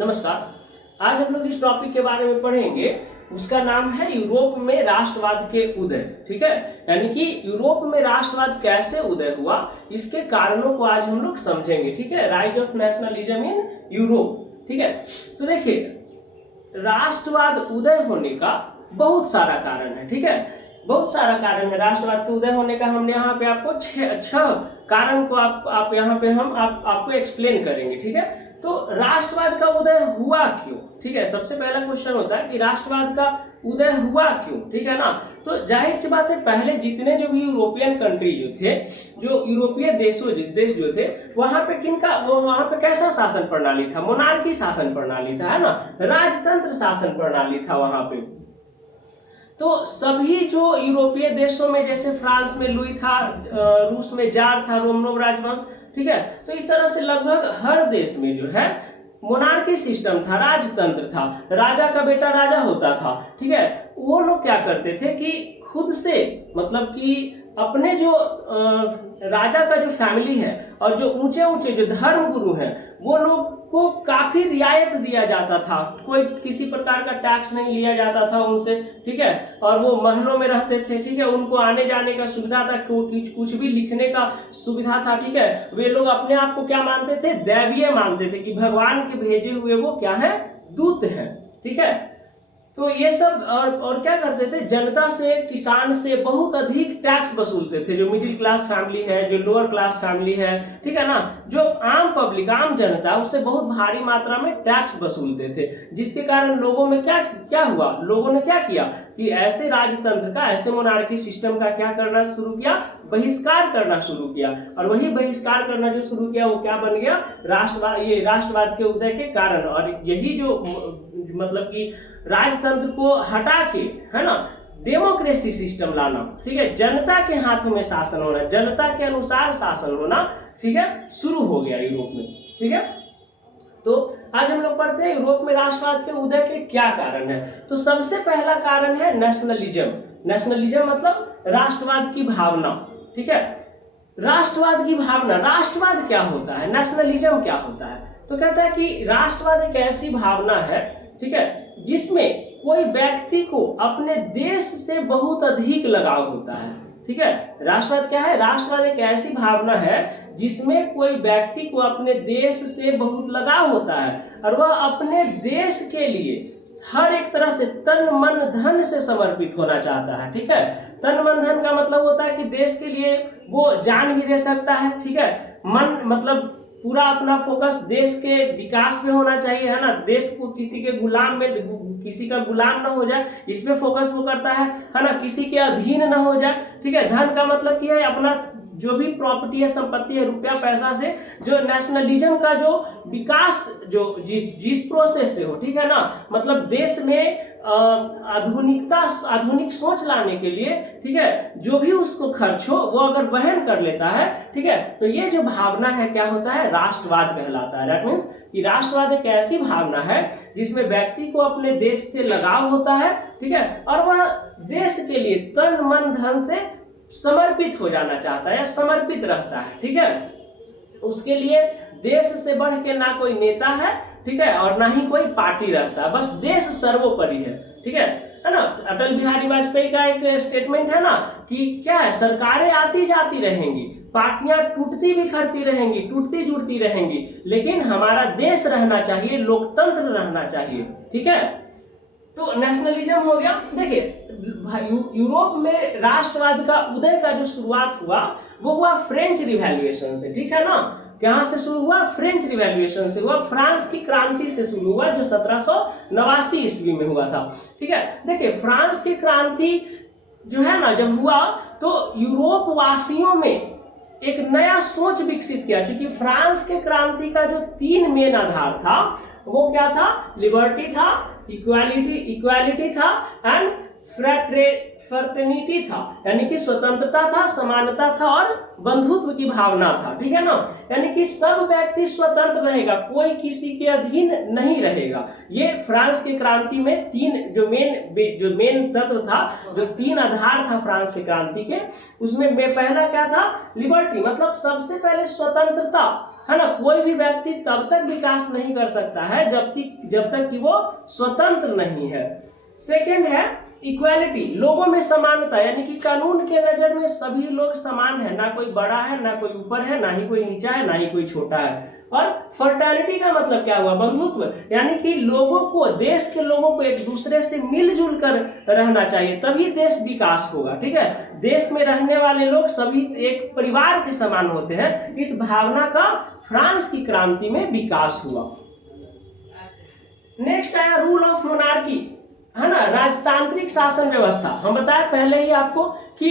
नमस्कार। आज हम लोग इस टॉपिक के बारे में पढ़ेंगे, उसका नाम है यूरोप में राष्ट्रवाद के उदय। ठीक है, यानी कि यूरोप में राष्ट्रवाद कैसे उदय हुआ, इसके कारणों को आज हम लोग समझेंगे। ठीक है, rise of nationalism in Europe. ठीक है, तो देखिए राष्ट्रवाद उदय होने का बहुत सारा कारण है। ठीक है, बहुत सारा कारण है राष्ट्रवाद के उदय होने का। हमने यहाँ पे आपको छह कारण को आप यहाँ पे हम आपको एक्सप्लेन करेंगे। ठीक है, तो राष्ट्रवाद का उदय हुआ क्यों? ठीक है, सबसे पहला क्वेश्चन होता है कि राष्ट्रवाद का उदय हुआ क्यों? ठीक है ना, तो जाहिर सी बात है पहले जितने जो भी यूरोपियन कंट्री जो थे, जो यूरोपीय देश जो थे, वहां पे वहां पे कैसा शासन प्रणाली था? मोनार्की शासन प्रणाली था, है ना, राजतंत्र शासन प्रणाली था वहां पे। तो सभी जो यूरोपीय देशों में, जैसे फ्रांस में लुई था, रूस में जार था, रोमनोव राजवंश, ठीक है, तो इस तरह से लगभग हर देश में जो है मोनार्की सिस्टम था, राजतंत्र था, राजा का बेटा राजा होता था। ठीक है, वो लोग क्या करते थे कि खुद से, मतलब कि अपने जो राजा का जो फैमिली है और जो ऊंचे ऊंचे जो धर्म गुरु हैं, वो लोग को काफी रियायत दिया जाता था। कोई किसी प्रकार का टैक्स नहीं लिया जाता था उनसे। ठीक है, और वो महलों में रहते थे। ठीक है, उनको आने जाने का सुविधा था, कुछ भी लिखने का सुविधा था। ठीक है, वे लोग अपने आप को क्या मानते थे? दैवीय मानते थे कि भगवान के भेजे हुए वो क्या है? दूत है। ठीक है, तो ये सब और क्या करते थे? जनता से, किसान से बहुत अधिक टैक्स वसूलते थे। जो मिडिल क्लास फैमिली है, जो लोअर क्लास फैमिली है, ठीक है ना, जो आम पब्लिक, आम जनता, उससे बहुत भारी मात्रा में टैक्स वसूलते थे। जिसके कारण लोगों में क्या हुआ? लोगों ने क्या किया कि ऐसे राजतंत्र का, ऐसे मोनार्की सिस्टम का क्या करना शुरू किया? बहिष्कार करना शुरू किया। और वही बहिष्कार करना जो शुरू किया वो क्या बन गया? राष्ट्रवाद। ये राष्ट्रवाद के उदय के कारण। और यही जो मतलब कि राजतंत्र को हटा के, है ना, डेमोक्रेसी सिस्टम लाना, ठीक है, जनता के हाथों में शासन होना, जनता के अनुसार शासन होना, ठीक है, शुरू हो गया यूरोप में। ठीक है, तो आज हम लोग पढ़ते हैं यूरोप में राष्ट्रवाद के उदय के क्या कारण है। तो सबसे पहला कारण है नेशनलिज्म। नेशनलिज्म मतलब राष्ट्रवाद की भावना। ठीक है, राष्ट्रवाद की भावना। राष्ट्रवाद क्या होता है? नेशनलिज्म क्या होता है? तो कहता है कि राष्ट्रवाद एक ऐसी भावना है, ठीक है, जिसमें कोई व्यक्ति को अपने देश से बहुत अधिक लगाव होता है। ठीक है, राष्ट्रवाद क्या है? राष्ट्रवाद एक ऐसी भावना है जिसमें कोई व्यक्ति को अपने देश से बहुत लगाव होता है और वह अपने देश के लिए हर एक तरह से तन मन धन से समर्पित होना चाहता है। ठीक है, तन मन धन का मतलब होता है कि देश के लिए वो जान भी दे सकता है। ठीक है, मन मतलब पूरा अपना फोकस देश के विकास में होना चाहिए, है ना, देश को किसी के गुलाम में, किसी का गुलाम ना हो जाए, इसमें फोकस वो करता है ना, किसी के अधीन ना हो जाए। ठीक है, धन का मतलब क्या है? अपना जो भी प्रॉपर्टी है, संपत्ति है, रुपया पैसा से जो नेशनलिज्म का जो विकास जो जिस प्रोसेस से हो, ठीक है ना, मतलब देश में आधुनिक सोच लाने के लिए, ठीक है, जो भी उसको खर्च हो वो अगर वहन कर लेता है, ठीक है, तो ये जो भावना है क्या होता है? राष्ट्रवाद कहलाता है। दैट मीन्स कि राष्ट्रवाद एक ऐसी भावना है जिसमें व्यक्ति को अपने देश से लगाव होता है, ठीक है, और वह देश के लिए तन मन धन से समर्पित हो जाना चाहता है या समर्पित रहता है। ठीक है, उसके लिए देश से बढ़ के ना कोई नेता है, ठीक है, और ना ही कोई पार्टी रहता है, बस देश सर्वोपरि है। ठीक है ना, अटल बिहारी वाजपेयी का एक स्टेटमेंट है ना कि क्या है? सरकारें आती जाती रहेंगी, पार्टियां टूटती बिखरती रहेंगी, टूटती जुड़ती रहेंगी, लेकिन हमारा देश रहना चाहिए, लोकतंत्र रहना चाहिए। ठीक है, तो नेशनलिज्म हो गया। देखिए यूरोप में राष्ट्रवाद का उदय का जो शुरुआत हुआ वो हुआ फ्रेंच रिवॉल्यूशन से। ठीक है ना, कहां से शुरू हुआ? फ्रेंच रिवॉल्यूशन से हुआ, फ्रांस की क्रांति से शुरू हुआ, जो 1789 ईस्वी में हुआ था। ठीक है, देखिए फ्रांस की क्रांति जो है ना जब हुआ तो यूरोप वासियों में एक नया सोच विकसित किया। क्योंकि फ्रांस के क्रांति का जो 3 मेन आधार था वो क्या था? लिबर्टी था, इक्वालिटी था एंड फ्रेटर्निटी था, यानी कि स्वतंत्रता था, समानता था और बंधुत्व की भावना था। ठीक है ना, यानी कि सब व्यक्ति स्वतंत्र रहेगा, कोई किसी के अधीन नहीं रहेगा। ये फ्रांस की क्रांति में 3 जो मेन तत्व था, जो 3 आधार था फ्रांस की क्रांति के, उसमें पहला क्या था? लिबर्टी, मतलब सबसे पहले स्वतंत्रता, है ना, कोई भी व्यक्ति तब तक विकास नहीं कर सकता है जब तक कि वो स्वतंत्र नहीं है। सेकंड है इक्वालिटी, लोगों में समानता, यानी कि कानून के नजर में सभी लोग समान है, ना कोई बड़ा है, ना कोई ऊपर है, ना ही कोई नीचा है, ना ही कोई छोटा है। और फर्टर्निटी का मतलब क्या हुआ, बंधुत्व, यानी कि लोगों को, देश के लोगों को एक दूसरे से मिलजुल कर रहना चाहिए, तभी देश विकास होगा। ठीक है, देश में रहने वाले लोग सभी एक परिवार के समान होते हैं। इस भावना का फ्रांस की क्रांति में विकास हुआ। नेक्स्ट आया रूल ऑफ मोनार्की, है ना, राजतांत्रिक शासन व्यवस्था। हम बताए पहले ही आपको कि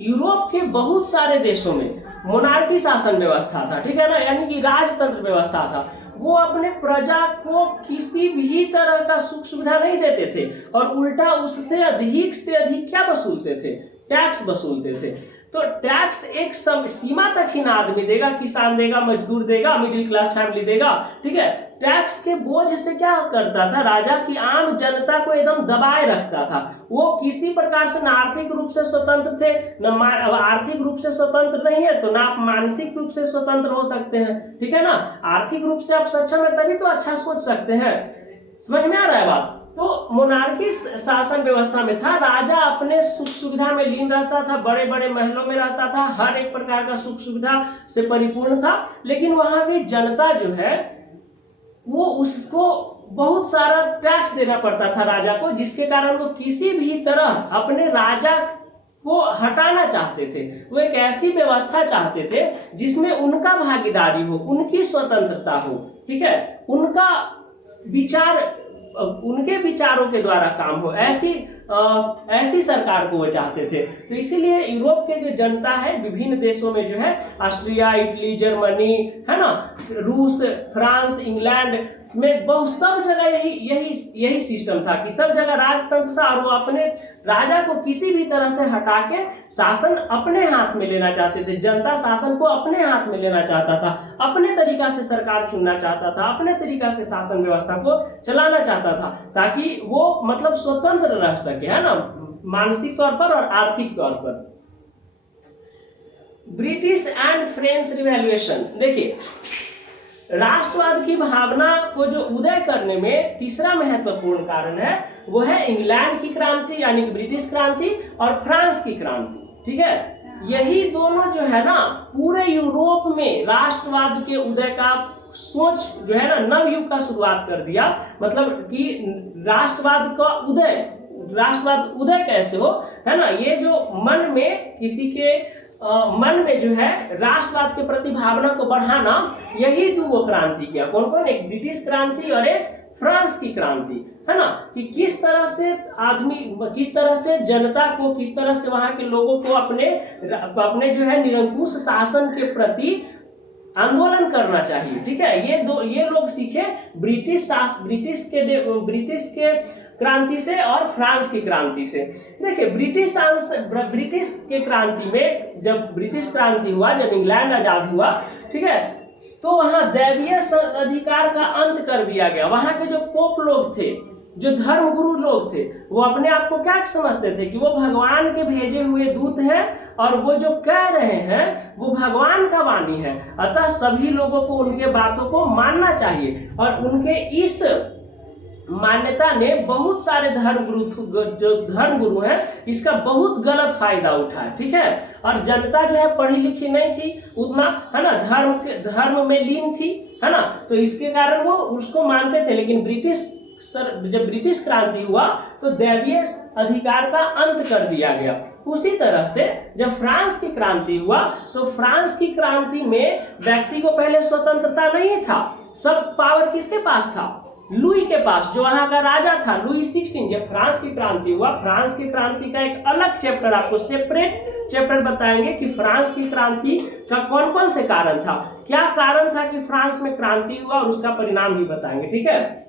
यूरोप के बहुत सारे देशों में मोनार्की शासन व्यवस्था था, ठीक है ना, यानी कि राजतंत्र व्यवस्था था। वो अपने प्रजा को किसी भी तरह का सुख सुविधा नहीं देते थे और उल्टा उससे अधिक से अधिक क्या वसूलते थे, टैक्स वसूलते थे। तो टैक्स एक सीमा तक ही ना आदमी देगा, किसान देगा, मजदूर देगा, मिडिल क्लास फैमिली देगा। ठीक है, टैक्स के बोझ से क्या करता था, राजा की आम जनता को एकदम दबाए रखता था। वो किसी प्रकार से ना आर्थिक रूप से स्वतंत्र थे, न आर्थिक रूप से स्वतंत्र नहीं है तो ना आप मानसिक रूप से स्वतंत्र हो सकते हैं। ठीक है ना, आर्थिक रूप से आप सक्षम है तभी तो अच्छा सोच सकते हैं। समझ में आ रहा है बात। तो मोनार्की शासन व्यवस्था में था, राजा अपने सुख सुविधा में लीन रहता था, बड़े बड़े महलों में रहता था, हर एक प्रकार का सुख सुविधा से परिपूर्ण था। लेकिन वहां की जनता जो है वो उसको बहुत सारा टैक्स देना पड़ता था राजा को, जिसके कारण वो किसी भी तरह अपने राजा को हटाना चाहते थे। वो एक ऐसी व्यवस्था चाहते थे जिसमें उनका भागीदारी हो, उनकी स्वतंत्रता हो। ठीक है, उनका विचार, उनके विचारों के द्वारा काम हो, ऐसी सरकार को वो चाहते थे। तो इसीलिए यूरोप के जो जनता है विभिन्न देशों में जो है, ऑस्ट्रिया, इटली, जर्मनी, है ना, रूस, फ्रांस, इंग्लैंड में बहुत सब जगह यही सिस्टम था कि सब जगह राजतंत्र था और वो अपने राजा को किसी भी तरह से हटा के शासन अपने हाथ में लेना चाहते थे। जनता शासन को अपने हाथ में लेना चाहता था, अपने तरीका से सरकार चुनना चाहता था, अपने तरीका से शासन व्यवस्था को चलाना चाहता था, ताकि वो मतलब स्वतंत्र रह सके, है ना, मानसिक तौर पर और आर्थिक तौर पर। ब्रिटिश एंड फ्रेंच रिवॉल्यूशन, देखिए राष्ट्रवाद की भावना को जो उदय करने में तीसरा महत्वपूर्ण कारण है वो है इंग्लैंड की क्रांति यानी कि ब्रिटिश क्रांति और फ्रांस की क्रांति। ठीक है, यही दोनों जो है ना पूरे यूरोप में राष्ट्रवाद के उदय का सोच जो है ना नव युग का शुरुआत कर दिया। मतलब कि राष्ट्रवाद उदय कैसे हो, है ना, ये जो मन में किसी के मन में जो है राष्ट्रवाद के प्रति भावना को बढ़ाना, यही दो क्रांति किया। कौन कौन, एक ब्रिटिश क्रांति और एक फ्रांस की क्रांति, है ना, कि किस तरह से जनता को, किस तरह से वहां के लोगों को अपने जो है निरंकुश शासन के प्रति आंदोलन करना चाहिए। ठीक है, ये लोग सीखे ब्रिटिश के क्रांति से और फ्रांस की क्रांति से। देखिए ब्रिटिश के क्रांति में, जब ब्रिटिश क्रांति हुआ, जब इंग्लैंड आजाद हुआ, ठीक है, तो वहां दैवीय अधिकार का अंत कर दिया गया। वहां के जो पोप लोग थे, जो धर्मगुरु लोग थे, वो अपने आप को क्या समझते थे कि वो भगवान के भेजे हुए दूत हैं और वो जो कह रहे हैं वो भगवान का वाणी है। अतः सभी लोगों को उनके बातों को मानना चाहिए। और उनके इस मान्यता ने बहुत सारे धर्मगुरु हैं इसका बहुत गलत फायदा उठाया। ठीक है, और जनता जो है पढ़ी लिखी नहीं थी उतना, है ना, धर्म में लीन थी, है ना, तो इसके कारण वो उसको मानते थे। लेकिन जब ब्रिटिश क्रांति हुआ तो दैवीय अधिकार का अंत कर दिया गया। उसी तरह से जब फ्रांस की क्रांति हुआ तो फ्रांस की क्रांति में व्यक्ति को पहले स्वतंत्रता नहीं था, सब पावर किसके पास था, लुई के पास, जो वहां का राजा था, लुई 16। जब फ्रांस की क्रांति हुआ, फ्रांस की क्रांति का एक अलग चैप्टर, आपको सेपरेट चैप्टर बताएंगे कि फ्रांस की क्रांति का कौन कौन से कारण था, क्या कारण था कि फ्रांस में क्रांति हुआ, और उसका परिणाम भी बताएंगे। ठीक है,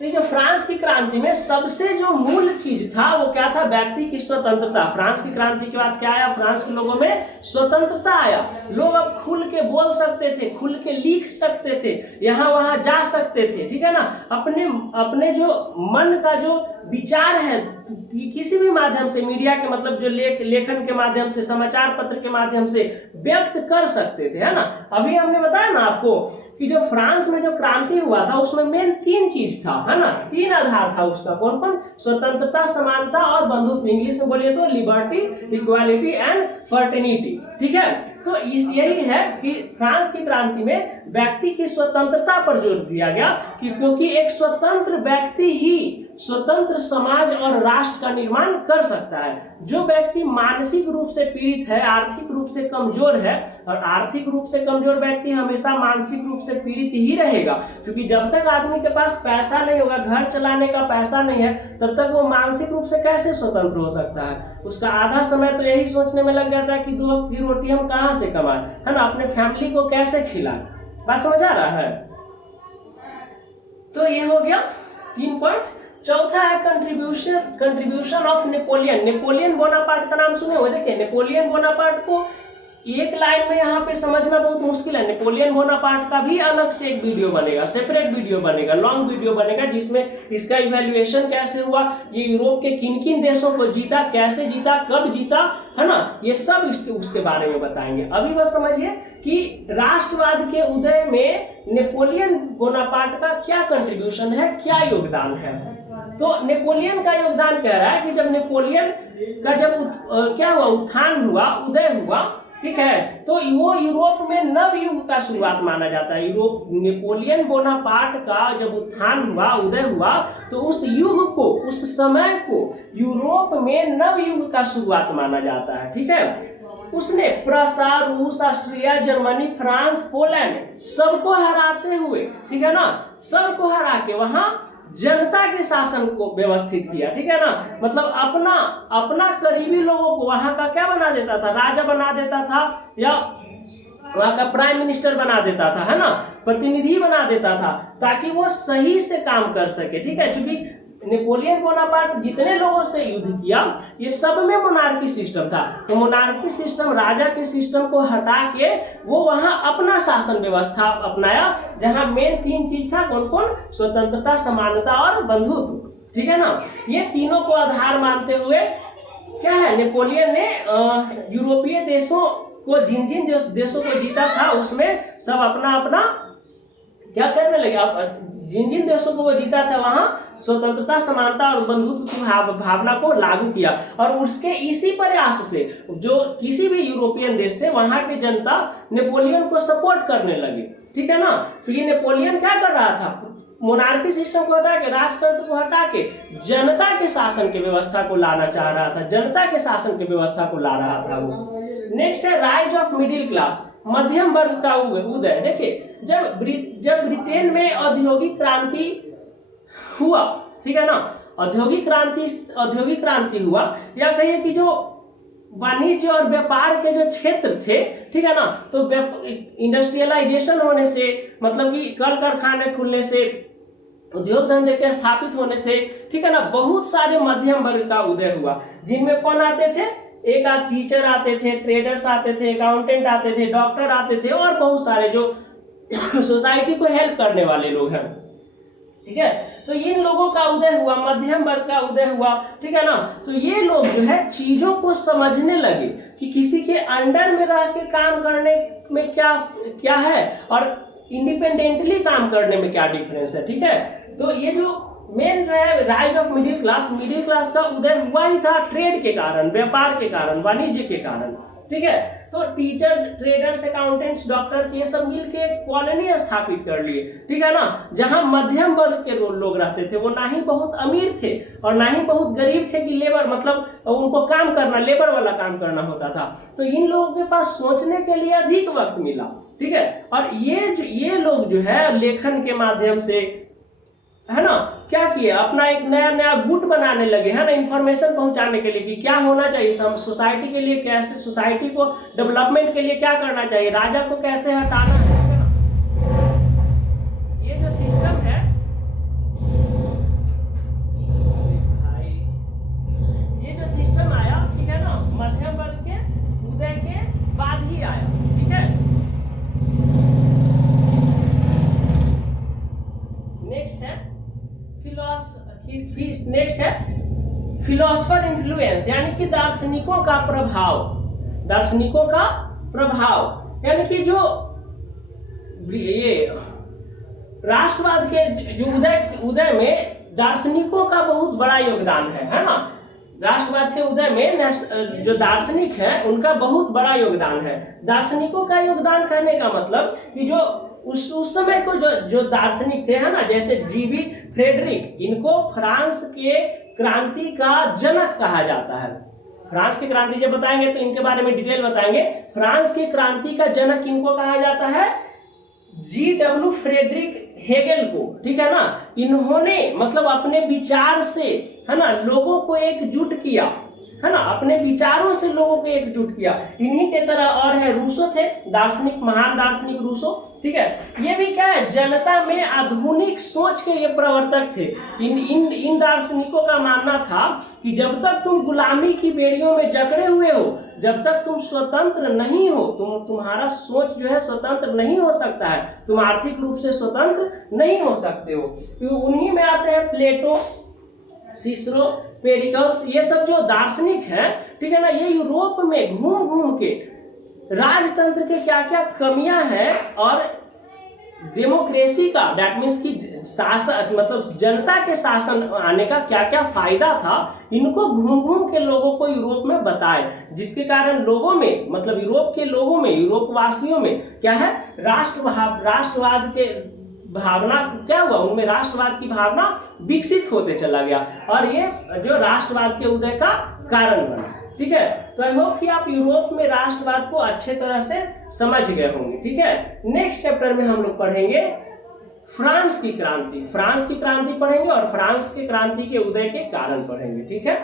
तो ये फ्रांस की क्रांति में सबसे जो मूल चीज था वो क्या था, व्यक्ति की स्वतंत्रता। फ्रांस की क्रांति के बाद क्या आया, फ्रांस के लोगों में स्वतंत्रता आया। लोग अब खुल के बोल सकते थे, खुल के लिख सकते थे, यहाँ वहां जा सकते थे। ठीक है ना, अपने जो मन का जो विचार है किसी भी माध्यम से, मीडिया के मतलब जो लेखन के माध्यम से, समाचार पत्र के माध्यम से व्यक्त कर सकते थे, है ना। अभी हमने बताया ना आपको कि जो फ्रांस में जो क्रांति हुआ था उसमें मेन 3 चीज था, है ना, 3 आधार था उसका। कौन कौन? स्वतंत्रता, समानता और बंधुत्व। इंग्लिश में बोलिए तो लिबर्टी, इक्वालिटी एंड फर्टर्निटी, ठीक है। तो यही है कि फ्रांस की क्रांति में व्यक्ति की स्वतंत्रता पर जोर दिया गया कि क्योंकि एक स्वतंत्र व्यक्ति ही स्वतंत्र समाज और राष्ट्र का निर्माण कर सकता है। जो व्यक्ति मानसिक रूप से पीड़ित है, आर्थिक रूप से कमजोर है, और आर्थिक रूप से कमजोर व्यक्ति हमेशा मानसिक रूप से पीड़ित ही रहेगा, क्योंकि जब तक आदमी के पास पैसा नहीं होगा, घर चलाने का पैसा नहीं है, तब तक वो मानसिक रूप से कैसे स्वतंत्र हो सकता है। उसका आधा समय तो यही सोचने में लग जाता है कि 2 वक्त की रोटी हम कहाँ से कमाएं, है ना, अपने फैमिली को कैसे खिलाएं। बात समझ आ रहा है? तो ये हो गया 3 पॉइंट। चौथा है contribution of Napoleon. Napoleon Bonaparte का नाम सुने हुए? देखिए, नेपोलियन बोनापार्ट को एक लाइन में यहाँ पे समझना बहुत मुश्किल है। नेपोलियन बोनापार्ट का भी अलग से एक वीडियो बनेगा, सेपरेट वीडियो बनेगा, लॉन्ग वीडियो बनेगा, जिसमें इसका इवैल्यूएशन कैसे हुआ, ये यूरोप के किन किन देशों को जीता, कैसे जीता, कब जीता, है ना, ये सब उसके बारे में बताएंगे। अभी बस समझिए कि राष्ट्रवाद के उदय में नेपोलियन बोनापार्ट का क्या कंट्रीब्यूशन है, क्या योगदान है। तो नेपोलियन का योगदान कह रहा है कि जब नेपोलियन का क्या हुआ, उत्थान हुआ, उदय हुआ, ठीक है, तो वो यूरोप में नव युग का शुरुआत माना जाता है। नेपोलियन बोनापार्ट का जब उत्थान हुआ, उदय हुआ, तो उस युग को, उस समय को यूरोप में नव युग का शुरुआत माना जाता है, ठीक है। उसने प्रसा, रूस, ऑस्ट्रिया, जर्मनी, फ्रांस, पोलैंड सबको हराते हुए, ठीक है ना, सबको हरा के वहां जनता के शासन को व्यवस्थित किया, ठीक है ना। मतलब अपना करीबी लोगों को वहां का क्या बना देता था, राजा बना देता था, या वहां का प्राइम मिनिस्टर बना देता था, है ना, प्रतिनिधि बना देता था, ताकि वो सही से काम कर सके, ठीक है। क्योंकि नेपोलियन बोनापार्ट जितने लोगों से युद्ध किया, ये सब में मोनार्की सिस्टम था। तो मोनार्की सिस्टम, राजा के सिस्टम को हटा के वो वहां अपना शासन व्यवस्था अपनाया, जहां मेन 3 चीज था। कौन कौन? स्वतंत्रता, समानता और बंधुत्व, ठीक है ना। ये तीनों को आधार मानते हुए क्या है, नेपोलियन ने यूरोपीय देशों को, जिन जिन देशों को जीता था, उसमें सब अपना अपना क्या करने लगे। जिन जिन देशों को वो जीता था वहां स्वतंत्रता, समानता और बंधुत्व की भावना को लागू किया, और उसके इसी प्रयास से जो किसी भी यूरोपियन देश थे, वहां की जनता नेपोलियन को सपोर्ट करने लगी, ठीक है ना। क्योंकि नेपोलियन क्या कर रहा था, मोनार्की सिस्टम को हटा के, राजतंत्र को हटा के जनता के शासन की व्यवस्था को लाना चाह रहा था, जनता के शासन की व्यवस्था को ला रहा था वो। नेक्स्ट है राइज ऑफ मिडिल क्लास, मध्यम वर्ग का उदय। देखिए, जब ब्रिटेन में औद्योगिक क्रांति हुआ, ठीक है ना, औद्योगिक क्रांति हुआ, या कहिए कि जो वाणिज्य और व्यापार के जो क्षेत्र थे, ठीक है ना, तो इंडस्ट्रियलाइजेशन होने से, मतलब कि कल कारखाने खुलने से, उद्योग धंधे के स्थापित होने से, ठीक है ना, बहुत सारे मध्यम वर्ग का उदय हुआ, जिनमें कौन आते थे, एक आध टीचर आते थे, ट्रेडर्स आते थे, अकाउंटेंट आते थे, डॉक्टर आते थे, और बहुत सारे जो सोसाइटी को हेल्प करने वाले लोग हैं, ठीक है। तो इन लोगों का उदय हुआ, मध्यम वर्ग का उदय हुआ, ठीक है ना। तो ये लोग जो है चीजों को समझने लगे कि किसी के अंडर में रह के काम करने में क्या है, और इंडिपेंडेंटली काम करने में क्या डिफरेंस है, ठीक है। तो ये जो मेन जो है राइज ऑफ मिडिल क्लास का उदय हुआ ही था ट्रेड के कारण, व्यापार के कारण, वाणिज्य के कारण, ठीक है। तो टीचर, ट्रेडर्स, अकाउंटेंट्स, डॉक्टर्स, ये सब मिलके एक कॉलोनी स्थापित कर लिए, ठीक है ना, जहां मध्यम वर्ग के लोग रहते थे। वो ना ही बहुत अमीर थे और ना ही बहुत गरीब थे कि लेबर, मतलब उनको काम करना, लेबर वाला काम करना होता था। तो इन लोगों के पास सोचने के लिए अधिक वक्त मिला, ठीक है। और ये लोग जो है लेखन के माध्यम से, है ना, क्या किए, अपना एक नया गुट बनाने लगे, है ना, इंफॉर्मेशन पहुंचाने के लिए कि क्या होना चाहिए सोसाइटी के लिए, कैसे सोसाइटी को डेवलपमेंट के लिए क्या करना चाहिए, राजा को कैसे हटाना है ना। ये जो सिस्टम है, ये जो सिस्टम आया, ठीक है ना, मध्यम वर्ग के उदय के बाद ही आया, ठीक है। नेक्स्ट है फिलोसफर इन्फ्लुएंस यानी कि दार्शनिकों का प्रभाव, दार्शनिकों का प्रभाव यानी कि जो ये राष्ट्रवाद के जो उदय में दार्शनिकों का बहुत बड़ा योगदान है ना। राष्ट्रवाद के उदय में जो दार्शनिक है उनका बहुत बड़ा योगदान है। दार्शनिकों का योगदान कहने का मतलब कि जो उस समय को जो दार्शनिक थे है ना, जैसे जीवी फ्रेडरिक, इनको फ्रांस के क्रांति का जनक कहा जाता है। फ्रांस की क्रांति जब बताएंगे तो इनके बारे में डिटेल बताएंगे। फ्रांस की क्रांति का जनक इनको कहा जाता है G.W. फ्रेडरिक हेगेल को, ठीक है ना। इन्होंने मतलब अपने विचार से है ना लोगों को एकजुट किया, है ना, अपने विचारों से लोगों को एकजुट किया। इन्हीं के तरह और है रूसो थे, दार्शनिक, महान दार्शनिक रूसो, ठीक है। ये भी क्या है, जनता में आधुनिक सोच के ये प्रवर्तक थे। इन दार्शनिकों का मानना था कि जब तक तुम गुलामी की बेड़ियों में जकड़े हुए हो, जब तक तुम स्वतंत्र नहीं हो, तुम्हारा सोच जो है स्वतंत्र नहीं हो सकता है, तुम आर्थिक रूप से स्वतंत्र नहीं हो सकते हो। तो उन्हीं में आते हैं प्लेटो, सिसरो, पेरिकल्स, ये सब जो दार्शनिक हैं, ठीक है ना, ये यूरोप में घूम घूम के राजतंत्र के क्या क्या कमियां हैं और डेमोक्रेसी का, दैट मीन्स की शासन मतलब जनता के शासन आने का क्या क्या फायदा था, इनको घूम घूम के लोगों को यूरोप में बताए, जिसके कारण लोगों में मतलब यूरोप के लोगों में, यूरोप वासियों में क्या है, राष्ट्रवाद के भावना क्या हुआ, उनमें राष्ट्रवाद की भावना विकसित होते चला गया और ये जो राष्ट्रवाद के उदय का कारण बना। ठीक है, तो आई होप कि आप यूरोप में राष्ट्रवाद को अच्छे तरह से समझ गए होंगे। ठीक है, नेक्स्ट चैप्टर में हम लोग पढ़ेंगे फ्रांस की क्रांति। फ्रांस की क्रांति पढ़ेंगे और फ्रांस की क्रांति के उदय के कारण पढ़ेंगे। ठीक है।